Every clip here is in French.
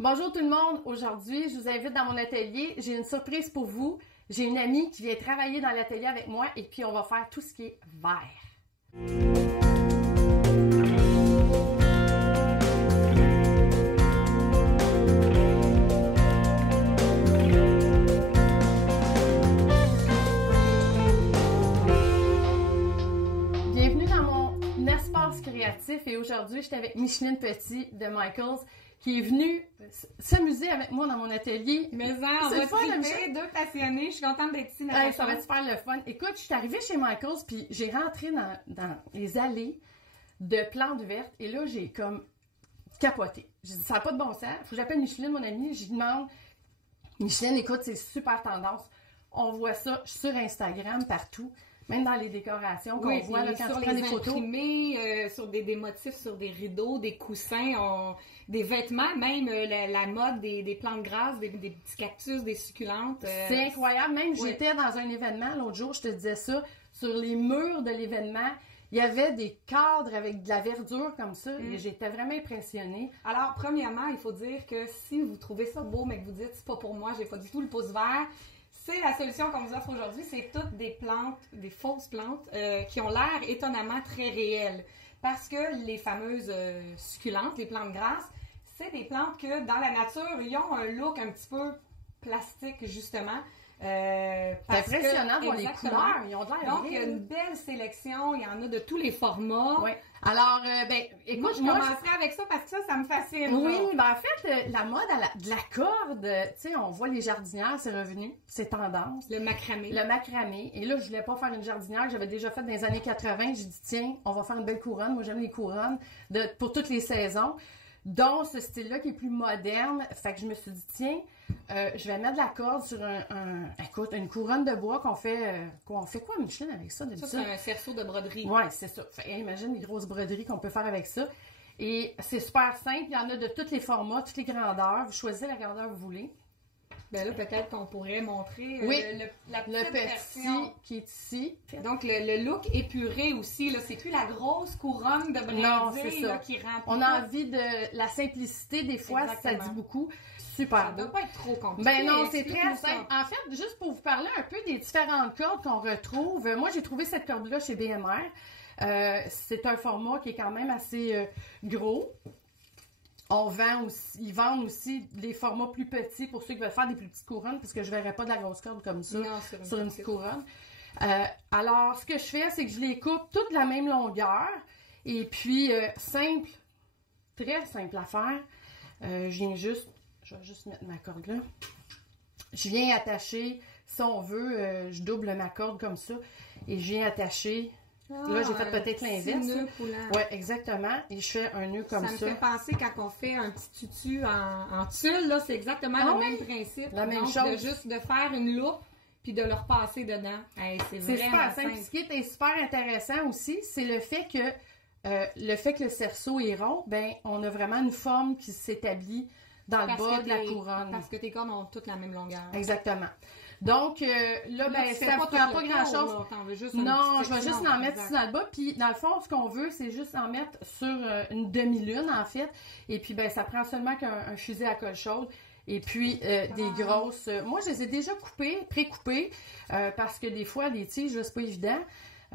Bonjour tout le monde, aujourd'hui je vous invite dans mon atelier, j'ai une surprise pour vous. J'ai une amie qui vient travailler dans l'atelier avec moi et puis on va faire tout ce qui est vert. Bienvenue dans mon espace créatif et aujourd'hui j'étais avec Micheline Petit de Michaels qui est venue s'amuser avec moi dans mon atelier. Mais on va triper, deux passionnés. Je suis contente d'être ici. Hey, ça va être super le fun. Écoute, je suis arrivée chez Michaels, puis j'ai rentré dans les allées de plantes vertes, et là, j'ai comme capoté. J'ai dit, ça n'a pas de bon sens. Faut que j'appelle Micheline, mon amie. Je lui demande, Micheline, écoute, c'est super tendance. On voit ça sur Instagram, partout. Même dans les décorations qu'on voit là, quand tu prends des photos. Sur des motifs, sur des rideaux, des coussins, des vêtements, même la mode des plantes grasses, des petits cactus, des succulentes. C'est incroyable. Même j'étais dans un événement l'autre jour, je te disais ça, sur les murs de l'événement, il y avait des cadres avec de la verdure comme ça et j'étais vraiment impressionnée. Alors, premièrement, il faut dire que si vous trouvez ça beau, mais que vous dites c'est pas pour moi, j'ai pas du tout le pouce vert, c'est la solution qu'on vous offre aujourd'hui. C'est toutes des plantes, des fausses plantes qui ont l'air étonnamment très réelles. Parce que les fameuses succulentes, les plantes grasses, c'est des plantes que dans la nature, ils ont un look un petit peu plastique justement. C'est impressionnant de voir les couleurs, ils ont de l'air. Donc, il y a une belle sélection, il y en a de tous les formats. Oui. Alors, écoute, je commencerai avec ça parce que ça me fascine. Oui, en fait, la mode de la corde, tu sais, on voit les jardinières, c'est revenu, c'est tendance. Le macramé. Le macramé. Et là, je voulais pas faire une jardinière que j'avais déjà faite dans les années 80. J'ai dit, tiens, on va faire une belle couronne. Moi, j'aime les couronnes pour toutes les saisons. Dont ce style-là qui est plus moderne. Fait que je me suis dit, tiens, je vais mettre de la corde sur écoute, une couronne de bois qu'on fait. On fait quoi, Micheline, avec ça? Ça, c'est un cerceau de broderie. Oui, c'est ça. Fait, imagine les grosses broderies qu'on peut faire avec ça. Et c'est super simple. Il y en a de tous les formats, toutes les grandeurs. Vous choisissez la grandeur que vous voulez. Ben là, peut-être qu'on pourrait montrer la petite version qui est ici. Donc, le look épuré aussi, là, c'est plus la grosse couronne de brindille là, qui rend. On a envie de la simplicité, des fois, ça dit beaucoup. Super beau. Ça doit pas être trop compliqué. Ben non, c'est très simple. En fait, juste pour vous parler un peu des différentes cordes qu'on retrouve, moi, j'ai trouvé cette corde-là chez BMR. C'est un format qui est quand même assez gros. Ils vendent aussi des formats plus petits pour ceux qui veulent faire des plus petites couronnes, parce que je ne verrais pas de la grosse corde comme ça sur une petite couronne. Alors, ce que je fais, c'est que je les coupe toutes de la même longueur. Et puis, simple, très simple à faire. Je vais juste mettre ma corde là. Je viens attacher, si on veut, je double ma corde comme ça. Et je viens attacher. Là, j'ai fait peut-être l'inverse. Oui, exactement. Et je fais un nœud comme ça. Ça me fait penser quand on fait un petit tutu en tulle, là, c'est exactement le même principe. La même chose. Juste de faire une loupe puis de le repasser dedans. Hey, c'est vraiment super simple. Ce qui est super intéressant aussi, c'est le fait que le cerceau est rond, ben on a vraiment une forme qui s'établit dans le bas de la couronne. Parce que tes cordes ont toutes la même longueur. Exactement. Donc, là, ça ne prend pas grand-chose. Non, je vais juste en mettre ici dans le bas. Puis, dans le fond, ce qu'on veut, c'est juste en mettre sur une demi-lune, en fait. Et puis, ben, ça prend seulement qu'un fusil à colle chaude. Et puis, des grosses... moi, je les ai déjà pré-coupées, parce que des fois, les tiges, c'est pas évident.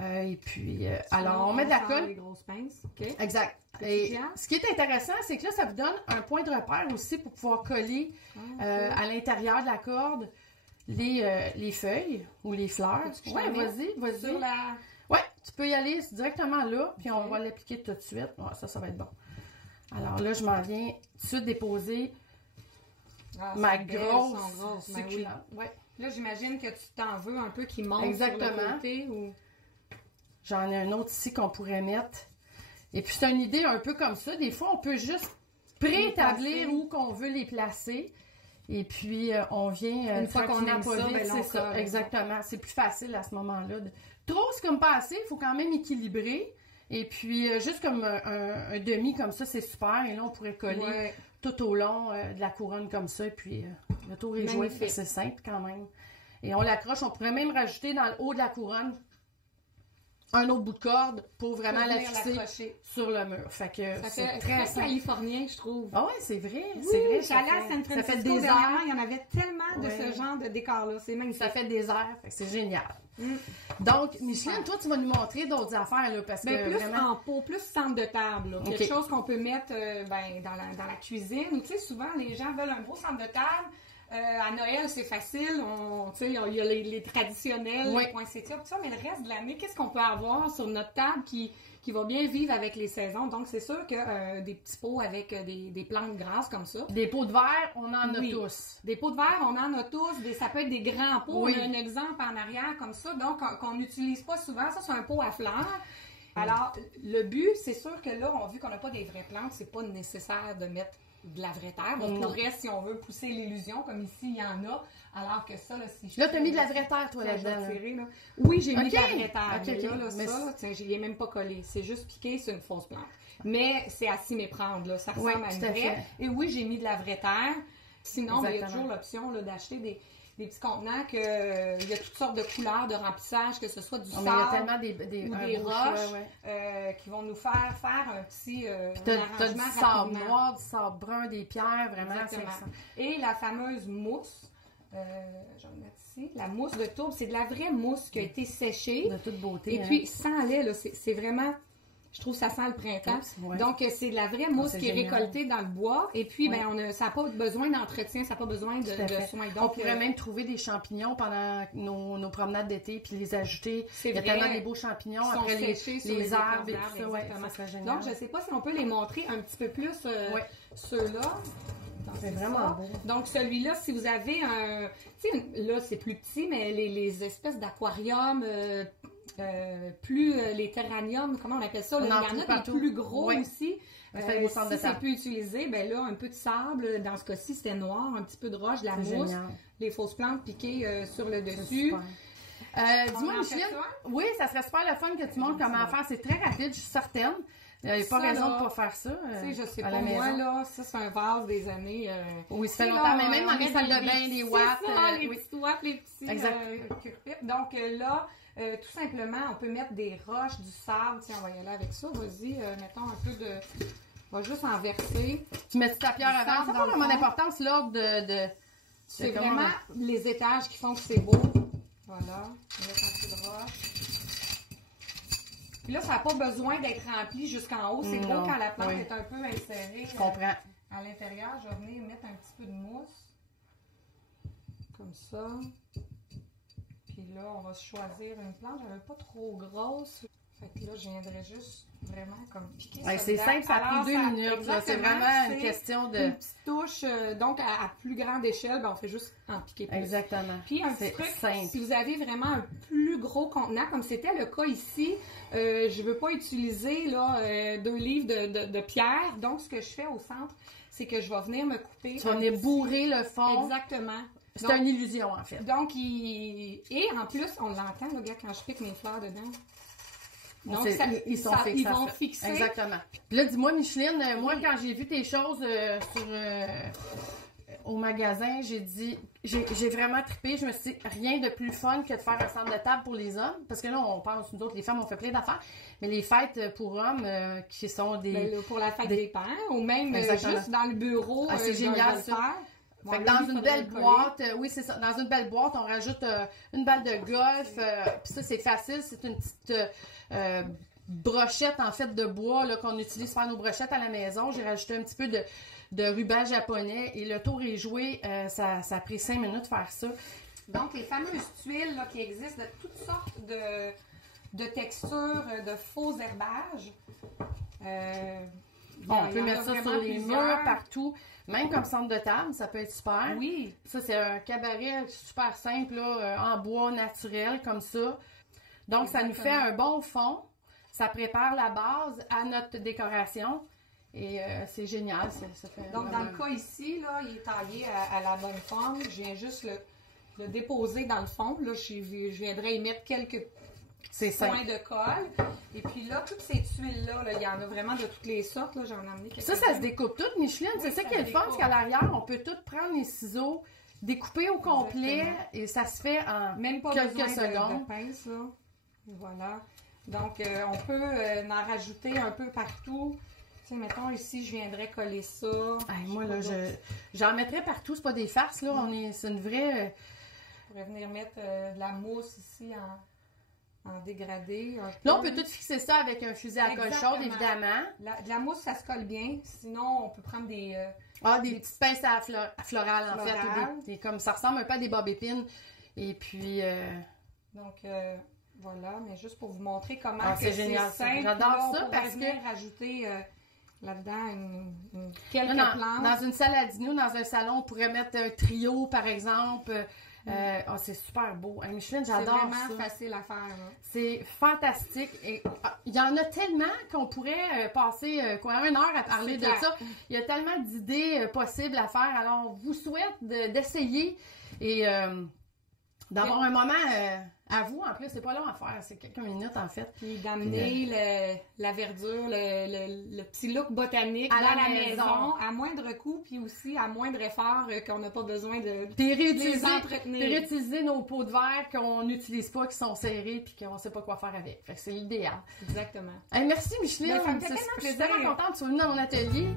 Et puis, alors, on met de la colle. Les grosses pinces. Okay. Exact. Et ce qui est intéressant, c'est que là, ça vous donne un point de repère aussi pour pouvoir coller à l'intérieur de la corde les feuilles ou les fleurs. Oui, vas-y. Ouais, tu peux y aller directement là, puis on va l'appliquer tout de suite. Ouais, ça va être bon. Alors là, je m'en viens tout de suite déposer ma grosse succulente. Ouais. Là, j'imagine que tu t'en veux un peu qui monte exactement sur le côté ou... J'en ai un autre ici qu'on pourrait mettre. Et puis, c'est une idée un peu comme ça. Des fois, on peut juste préétablir où qu'on veut les placer. Et puis, on vient... Une fois qu'on aime ça, c'est ça, exactement. C'est plus facile à ce moment-là. Trop, c'est comme pas assez. Il faut quand même équilibrer. Et puis, juste comme un demi comme ça, c'est super. Et là, on pourrait coller tout au long de la couronne comme ça. Et puis, le tour est joué. C'est simple quand même. Et on l'accroche. On pourrait même rajouter dans le haut de la couronne un autre bout de corde pour vraiment la fixer sur le mur. Fait que c'est très californien, je trouve. Ah ouais, c'est vrai. Oui, c'est vrai. J'allais à San Francisco dernièrement, il y en avait tellement de ce genre de décor-là. C'est magnifique. Ça fait des airs, fait que c'est génial. Donc, Micheline, toi, tu vas nous montrer d'autres affaires, là, parce que plus vraiment... en pot, plus centre de table, là. Quelque chose qu'on peut mettre dans la cuisine. Ou, tu sais, souvent, les gens veulent un beau centre de table. À Noël, c'est facile. Il y a les traditionnels, les poinsettias, tout ça, mais le reste de l'année, qu'est-ce qu'on peut avoir sur notre table qui va bien vivre avec les saisons? Donc, c'est sûr que des petits pots avec des plantes grasses comme ça. Des pots de verre, on en a tous. Des pots de verre, on en a tous. Ça peut être des grands pots. On a un exemple en arrière comme ça, donc qu'on n'utilise pas souvent. Ça, c'est un pot à fleurs. Alors, le but, c'est sûr que là, vu qu'on n'a pas des vraies plantes, c'est pas nécessaire de mettre de la vraie terre. On pourrait, si on veut, pousser l'illusion, comme ici, il y en a. Alors que ça, là, si je... Là, t'as mis de la vraie terre, toi, là-dedans. Là. Oui, j'ai mis de la vraie terre. Mais là, ça, je n'y ai même pas collé. C'est juste piqué sur une fausse plante. Mais c'est à s'y méprendre, là. Ça ressemble à une vraie. Et oui, j'ai mis de la vraie terre. Sinon, il y a toujours l'option d'acheter des petits contenants il y a toutes sortes de couleurs de remplissage, que ce soit du sable il y a tellement ou des roches qui vont nous faire un petit t'as du sable noir, du sable brun, des pierres, vraiment. Et la fameuse mousse, je vais le mettre ici, la mousse de tourbe, c'est de la vraie mousse qui a été séchée. De toute beauté. Et puis, sans lait, là, c'est vraiment... Je trouve que ça sent le printemps. Donc, c'est de la vraie mousse qui est récoltée dans le bois. Et puis, ça n'a pas besoin d'entretien, ça n'a pas besoin de soins. Donc, on pourrait même trouver des champignons pendant nos promenades d'été, puis les ajouter. Il y a tellement des beaux champignons après les arbres et tout ça. Ça serait génial. Donc, je ne sais pas si on peut les montrer un petit peu plus, ceux-là. C'est vraiment beau. Donc, celui-là, si vous avez un... Tu sais, là, c'est plus petit, mais les espèces d'aquariums... plus les terraniums, comment on appelle ça? Il y en a des plus gros aussi. Si c'est plus utilisé, ben là, un peu de sable. Dans ce cas-ci, c'était noir, un petit peu de roche, de la mousse, les fausses plantes piquées sur le dessus. Dis-moi, Micheline, oui, ça serait super le fun que tu montres comment faire. C'est très rapide, je suis certaine. Il n'y a pas raison de ne pas faire ça. Je sais pas, moi, là, ça, c'est un vase des années. Oui, ça fait longtemps, mais même dans les salles de bain, les watts. Les petits watts, les petits curpipes. Donc là, tout simplement, on peut mettre des roches, du sable. Tiens, on va y aller avec ça. Vas-y, mettons un peu de... On va juste en verser. Tu mets ta pierre avant. Ça n'a pas vraiment d'importance, l'ordre de... C'est vraiment les étages qui font que c'est beau. Voilà. On met un peu de roche. Puis là, ça n'a pas besoin d'être rempli jusqu'en haut. C'est beau quand la plante est un peu insérée. Je comprends. À l'intérieur, je vais venir mettre un petit peu de mousse. Comme ça. Puis là, on va choisir une plante. Je n'avais pas trop grosse. Fait que là, je viendrais juste vraiment comme piquer ça. C'est simple, ça a pris 2 minutes. C'est vraiment une question de... Une petite touche. Donc, à plus grande échelle, ben, on fait juste en piquer plus. Exactement. Puis un petit truc, si vous avez vraiment un plus gros contenant, comme c'était le cas ici, je ne veux pas utiliser là, 2 livres de pierre. Donc, ce que je fais au centre, c'est que je vais venir me couper. Tu vas venir bourrer le fond. Exactement. C'est une illusion, en fait. Donc, et en plus, on l'entend, là, quand je pique mes fleurs dedans. Donc, ils vont fixer. Exactement. Puis là, dis-moi, Micheline, moi, quand j'ai vu tes choses au magasin, j'ai vraiment trippé. Je me suis dit, rien de plus fun que de faire un centre de table pour les hommes. Parce que là, on pense, nous autres, les femmes, on fait plein d'affaires. Mais les fêtes pour hommes, qui sont des... Ben, pour la fête des pères, ou même juste dans le bureau. C'est génial, ça. Fait que dans une belle boîte, oui, c'est ça. Dans une belle boîte, on rajoute une balle de golf. Puis ça, c'est facile. C'est une petite brochette, en fait, de bois là, qu'on utilise pour faire nos brochettes à la maison. J'ai rajouté un petit peu de ruban japonais et le tour est joué. Ça a pris 5 minutes de faire ça. Donc, les fameuses tuiles là, qui existent de toutes sortes de textures, de faux herbages. On peut mettre ça sur les murs, partout. Même comme centre de table, ça peut être super. Oui. Ça, c'est un cabaret super simple, là, en bois naturel, comme ça. Donc, ça nous fait un bon fond. Ça prépare la base à notre décoration. Et c'est génial. Ça fait donc, dans le cas ici, là, il est taillé à la bonne forme. Je viens juste le déposer dans le fond. Là, je viendrai y mettre quelques points de colle. Et puis là, toutes ces tuiles-là, il y en a vraiment de toutes les sortes. Là, j'en ai amené quelques-unes. Ça se découpe tout, Micheline. Oui, c'est ça qui est le fun, parce qu'à l'arrière, on peut tout prendre les ciseaux, découper au complet, et ça se fait en même pas quelques secondes. De pince, là. Voilà. Donc, on peut en rajouter un peu partout. Tu sais, mettons ici, je viendrais coller ça. Moi, là, j'en mettrais partout. C'est pas des farces, là. C'est une vraie... Je pourrais venir mettre de la mousse ici en dégradé. Là, on peut tout fixer ça avec un fusil à colle chaude, évidemment. De la mousse, ça se colle bien. Sinon, on peut prendre des petites pinces à florales, en fait. Comme ça ressemble un peu à des bobépines. Et puis... Donc, voilà. Mais juste pour vous montrer comment c'est génial. J'adore ça parce que... rajouter... là-dedans, quelques plantes. Dans une saladino, dans un salon, on pourrait mettre un trio, par exemple. C'est super beau. Micheline, j'adore ça. C'est vraiment facile à faire. C'est fantastique. Il y en a tellement qu'on pourrait passer 1 heure à parler de ça. Il y a tellement d'idées possibles à faire. Alors, on vous souhaite d'essayer et d'avoir un moment à vous. En plus, c'est pas long à faire. C'est quelques minutes, en fait. Puis d'amener la verdure, le petit look botanique dans la maison à moindre coût, puis aussi à moindre effort qu'on n'a pas besoin de les entretenir. Puis réutiliser nos pots de verre qu'on n'utilise pas, qui sont serrés, puis qu'on ne sait pas quoi faire avec. Fait que c'est l'idéal. Exactement. Merci, Micheline. Ça me fait tellement Je suis tellement contente que tu sois venue dans mon atelier.